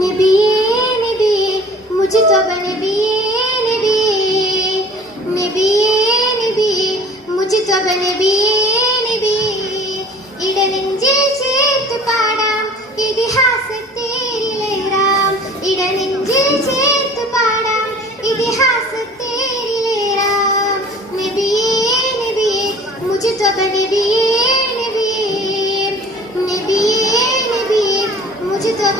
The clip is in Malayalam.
നബിയേ നബിയേ മുജ്തബ നബിയേ നബിയേ നബിയേ നബിയേ മുജ്തബ നബിയേ നബിയേ ഇടനെഞ്ചിൽ ചേർത്തു പാടാം ഇതിഹാസത്തേരിലേറാം ഇടനെഞ്ചിൽ ചേർത്തു പാടാം ഇതിഹാസത്തേരിലേറാം നബിയേ നബിയേ മുജ്തബ നബിയേ നബിയേ നബിയേ നബിയേ മുജ്തബ